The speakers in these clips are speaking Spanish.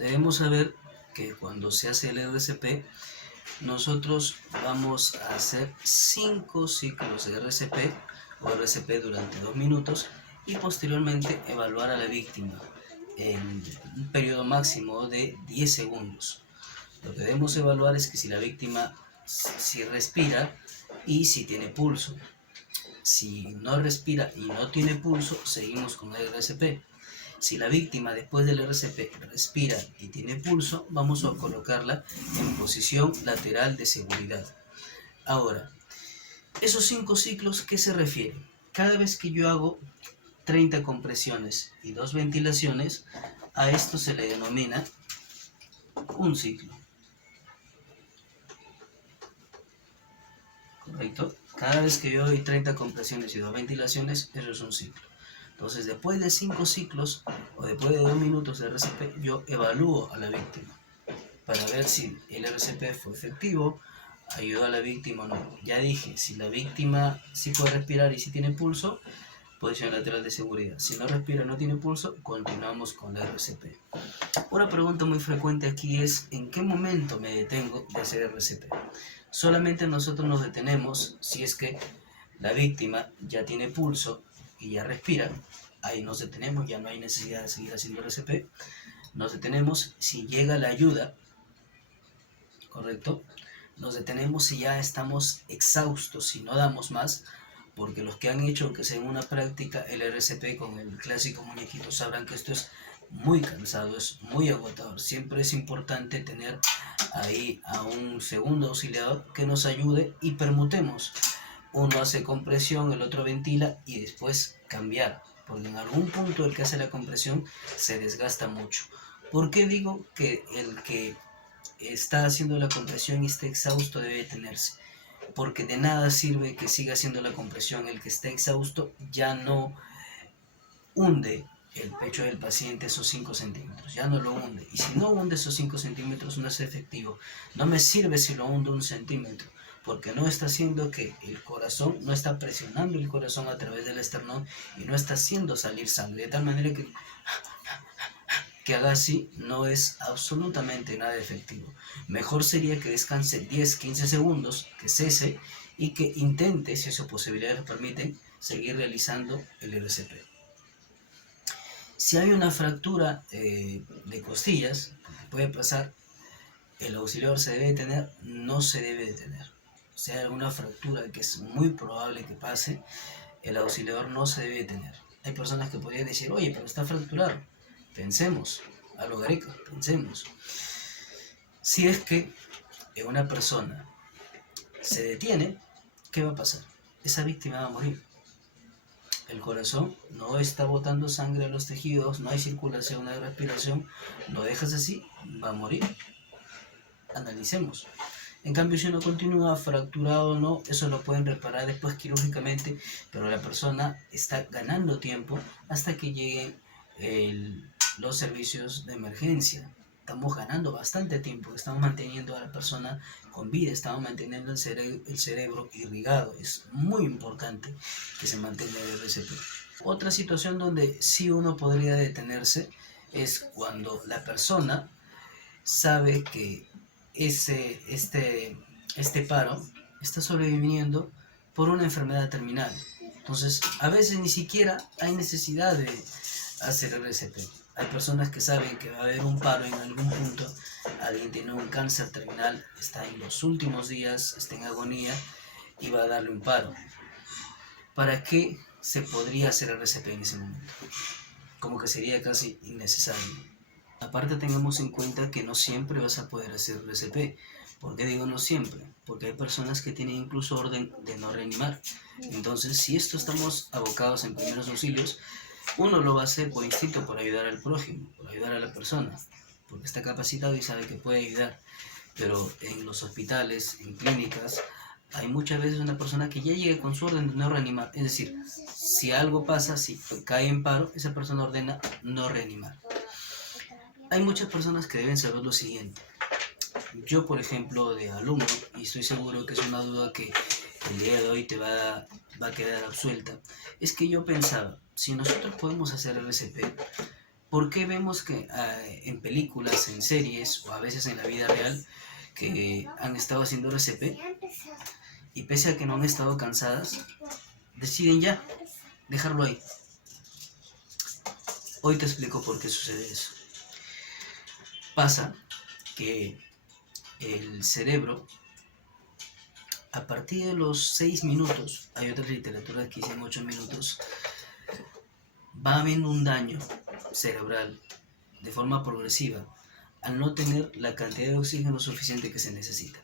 debemos saber que cuando se hace el RCP, nosotros vamos a hacer 5 ciclos de RCP o RCP durante 2 minutos y posteriormente evaluar a la víctima en un periodo máximo de 10 segundos. Lo que debemos evaluar es que si la víctima si respira y si tiene pulso. Si no respira y no tiene pulso, seguimos con el RCP. Si la víctima después del RCP respira y tiene pulso, vamos a colocarla en posición lateral de seguridad. Ahora, esos 5 ciclos, ¿qué se refieren? Cada vez que yo hago 30 compresiones y 2 ventilaciones, a esto se le denomina un ciclo. ¿Correcto? Cada vez que yo doy 30 compresiones y 2 ventilaciones, eso es un ciclo. Entonces, después de 5 ciclos o después de 2 minutos de RCP, yo evalúo a la víctima para ver si el RCP fue efectivo, ayudó a la víctima o no. Ya dije, si la víctima sí puede respirar y sí tiene pulso, posición lateral de seguridad. Si no respira y no tiene pulso, continuamos con la RCP. Una pregunta muy frecuente aquí es, ¿en qué momento me detengo de hacer RCP? Solamente nosotros nos detenemos si es que la víctima ya tiene pulso y ya respira. Ahí nos detenemos, ya no hay necesidad de seguir haciendo RCP. Nos detenemos si llega la ayuda, ¿correcto? Nos detenemos si ya estamos exhaustos, si no damos más, porque los que han hecho, aunque sea en una práctica, el RCP con el clásico muñequito, sabrán que esto es muy cansado, es muy agotador. Siempre es importante tener ahí a un segundo auxiliador que nos ayude y permutemos. Uno hace compresión, el otro ventila y después cambiar, porque en algún punto el que hace la compresión se desgasta mucho. ¿Por qué digo que el que está haciendo la compresión y está exhausto debe detenerse? Porque de nada sirve que siga haciendo la compresión. El que está exhausto ya no hunde el pecho del paciente esos 5 centímetros, ya no lo hunde. Y si no hunde esos 5 centímetros no es efectivo. No me sirve si lo hunde 1 centímetro, porque no está haciendo que el corazón, no está presionando el corazón a través del esternón y no está haciendo salir sangre. De tal manera que haga así no es absolutamente nada efectivo. Mejor sería que descanse 10-15 segundos, que cese y que intente, si sus posibilidades lo permiten, seguir realizando el RCP. Si hay una fractura de costillas, puede pasar, el auxiliador se debe detener, no se debe detener. Si hay alguna fractura que es muy probable que pase, el auxiliador no se debe detener. Hay personas que podrían decir, oye, pero está fracturado. Pensemos, a lo Gareca, pensemos. Si es que una persona se detiene, ¿qué va a pasar? Esa víctima va a morir. El corazón no está botando sangre a los tejidos, no hay circulación, no hay respiración, lo dejas así, va a morir. Analicemos. En cambio, si uno continúa fracturado o no, eso lo pueden reparar después quirúrgicamente, pero la persona está ganando tiempo hasta que lleguen los servicios de emergencia. Estamos ganando bastante tiempo, estamos manteniendo a la persona con vida, estamos manteniendo el cerebro irrigado. Es muy importante que se mantenga el RCP. Otra situación donde sí uno podría detenerse es cuando la persona sabe que este paro está sobreviviendo por una enfermedad terminal. Entonces, a veces ni siquiera hay necesidad de hacer RCP. Hay personas que saben que va a haber un paro en algún punto, alguien tiene un cáncer terminal, está en los últimos días, está en agonía y va a darle un paro. ¿Para qué se podría hacer RCP en ese momento? Como que sería casi innecesario. Aparte, tengamos en cuenta que no siempre vas a poder hacer RCP. ¿Por qué digo no siempre? Porque hay personas que tienen incluso orden de no reanimar. Entonces, si esto estamos abocados en primeros auxilios, uno lo va a hacer por instinto, por ayudar al prójimo, por ayudar a la persona, porque está capacitado y sabe que puede ayudar. Pero en los hospitales, en clínicas, hay muchas veces una persona que ya llega con su orden de no reanimar. Es decir, si algo pasa, si cae en paro, esa persona ordena no reanimar. Hay muchas personas que deben saber lo siguiente. Yo, por ejemplo, de alumno, y estoy seguro que es una duda que el día de hoy te va a quedar absuelta, es que yo pensaba, si nosotros podemos hacer RCP, ¿Por qué vemos que en películas, en series o a veces en la vida real que han estado haciendo RCP y pese a que no han estado cansadas, deciden ya dejarlo ahí? Hoy te explico por qué sucede eso. Pasa que el cerebro, a partir de los 6 minutos, hay otras literaturas que dicen 8 minutos, va habiendo un daño cerebral de forma progresiva al no tener la cantidad de oxígeno suficiente que se necesita.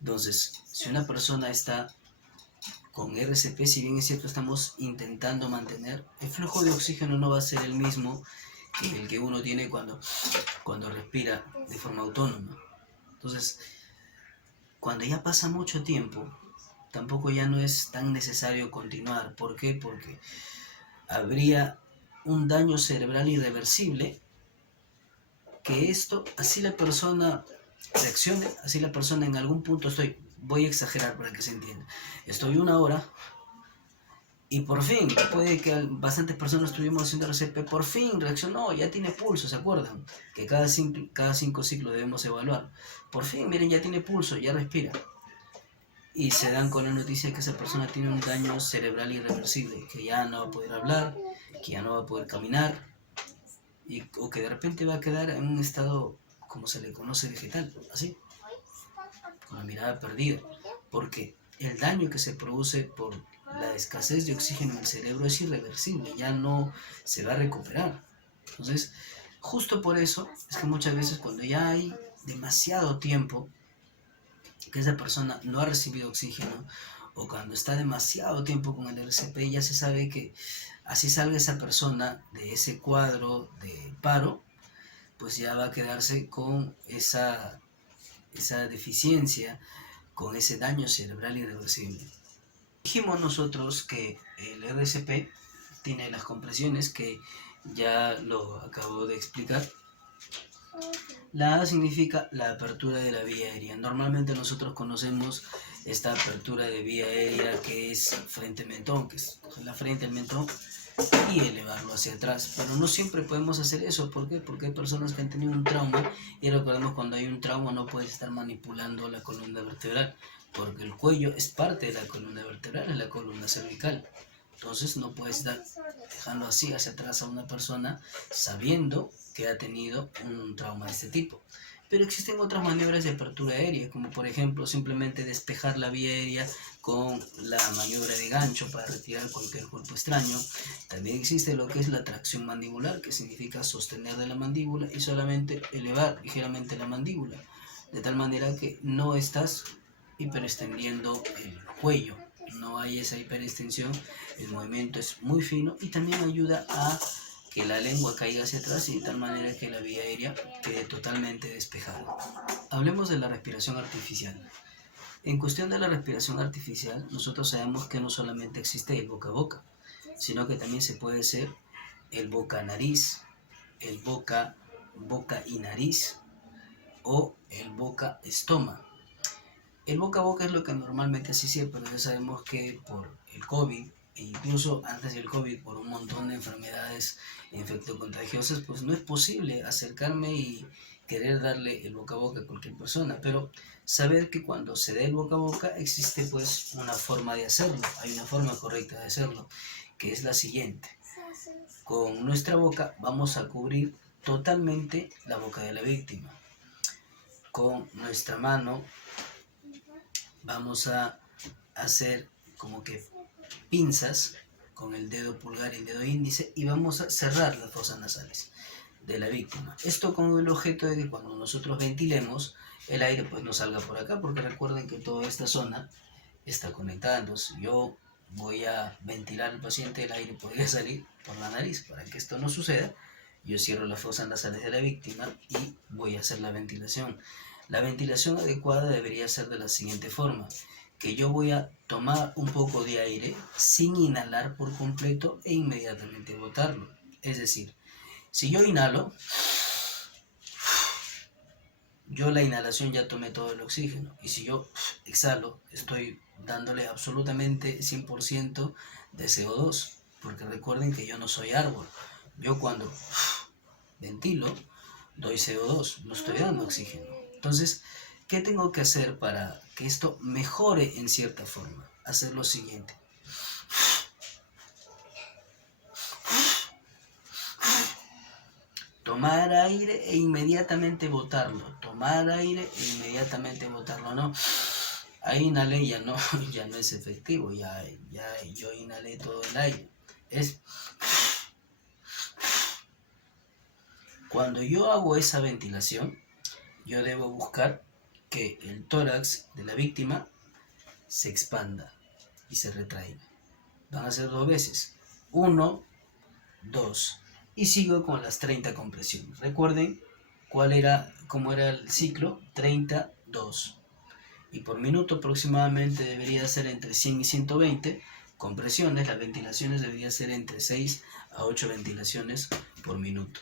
Entonces, si una persona está con RCP, si bien es cierto estamos intentando mantener, el flujo de oxígeno no va a ser el mismo que el que uno tiene cuando respira de forma autónoma. Entonces, cuando ya pasa mucho tiempo, tampoco ya no es tan necesario continuar. ¿Por qué? Porque habría un daño cerebral irreversible que esto, así la persona reaccione, así la persona en algún punto voy a exagerar para que se entienda, estoy 1 hora y por fin, puede que bastantes personas estuvimos haciendo RCP, por fin reaccionó, ya tiene pulso, ¿se acuerdan? Que cada 5 ciclos debemos evaluar. Por fin, miren, ya tiene pulso, ya respira. Y se dan con la noticia de que esa persona tiene un daño cerebral irreversible, que ya no va a poder hablar, que ya no va a poder caminar, o que de repente va a quedar en un estado, como se le conoce, vegetal, así, con la mirada perdida, porque el daño que se produce por la escasez de oxígeno en el cerebro es irreversible, ya no se va a recuperar. Entonces, justo por eso es que muchas veces cuando ya hay demasiado tiempo que esa persona no ha recibido oxígeno, o cuando está demasiado tiempo con el RCP, ya se sabe que así salga esa persona de ese cuadro de paro, pues ya va a quedarse con esa deficiencia, con ese daño cerebral irreversible. Dijimos nosotros que el RCP tiene las compresiones que ya lo acabo de explicar. La A significa la apertura de la vía aérea. Normalmente nosotros conocemos esta apertura de vía aérea que es frente-mentón, que es coger la frente, el mentón y elevarlo hacia atrás. Pero no siempre podemos hacer eso. ¿Por qué? Porque hay personas que han tenido un trauma y recordemos, cuando hay un trauma no puedes estar manipulando la columna vertebral, porque el cuello es parte de la columna vertebral, es la columna cervical. Entonces no puedes estar dejando así hacia atrás a una persona sabiendo que ha tenido un trauma de este tipo. Pero existen otras maniobras de apertura aérea, como por ejemplo simplemente despejar la vía aérea con la maniobra de gancho para retirar cualquier cuerpo extraño. También existe lo que es la tracción mandibular, que significa sostener de la mandíbula y solamente elevar ligeramente la mandíbula, de tal manera que no estás hiperextendiendo el cuello, no hay esa hiperextensión, el movimiento es muy fino y también ayuda a que la lengua caiga hacia atrás y de tal manera que la vía aérea quede totalmente despejada. Hablemos de la respiración artificial. En cuestión de la respiración artificial, nosotros sabemos que no solamente existe el boca a boca, sino que también se puede hacer el boca a nariz, el boca y nariz o el boca estoma. El boca a boca es lo que normalmente se hacía, pero ya sabemos que por el COVID, e incluso antes del COVID, por un montón de enfermedades infectocontagiosas, pues no es posible acercarme y querer darle el boca a boca a cualquier persona, pero saber que cuando se dé el boca a boca existe pues una forma de hacerlo, hay una forma correcta de hacerlo, que es la siguiente. Con nuestra boca vamos a cubrir totalmente la boca de la víctima. Con nuestra mano vamos a hacer como que pinzas con el dedo pulgar y el dedo índice y vamos a cerrar las fosas nasales de la víctima. Esto con el objeto de que cuando nosotros ventilemos, el aire pues no salga por acá, porque recuerden que toda esta zona está conectada. Entonces yo voy a ventilar al paciente, el aire podría salir por la nariz. Para que esto no suceda, yo cierro las fosas nasales de la víctima y voy a hacer la ventilación. La ventilación adecuada debería ser de la siguiente forma, que yo voy a tomar un poco de aire sin inhalar por completo e inmediatamente botarlo. Es decir, si yo inhalo, yo la inhalación ya tomé todo el oxígeno, y si yo exhalo, estoy dándole absolutamente 100% de CO2, porque recuerden que yo no soy árbol. Yo cuando ventilo, doy CO2, no estoy dando oxígeno. Entonces, ¿qué tengo que hacer para que esto mejore en cierta forma? Hacer lo siguiente. Tomar aire e inmediatamente botarlo. Tomar aire e inmediatamente botarlo. No, ahí inhalé, ya no es efectivo. Ya yo inhalé todo el aire. Es cuando yo hago esa ventilación, yo debo buscar que el tórax de la víctima se expanda y se retraiga. Van a ser 2 veces. 1, 2. Y sigo con las 30 compresiones. Recuerden cómo era el ciclo. 32. Y por minuto aproximadamente debería ser entre 100 y 120 compresiones. Las ventilaciones deberían ser entre 6 a 8 ventilaciones por minuto.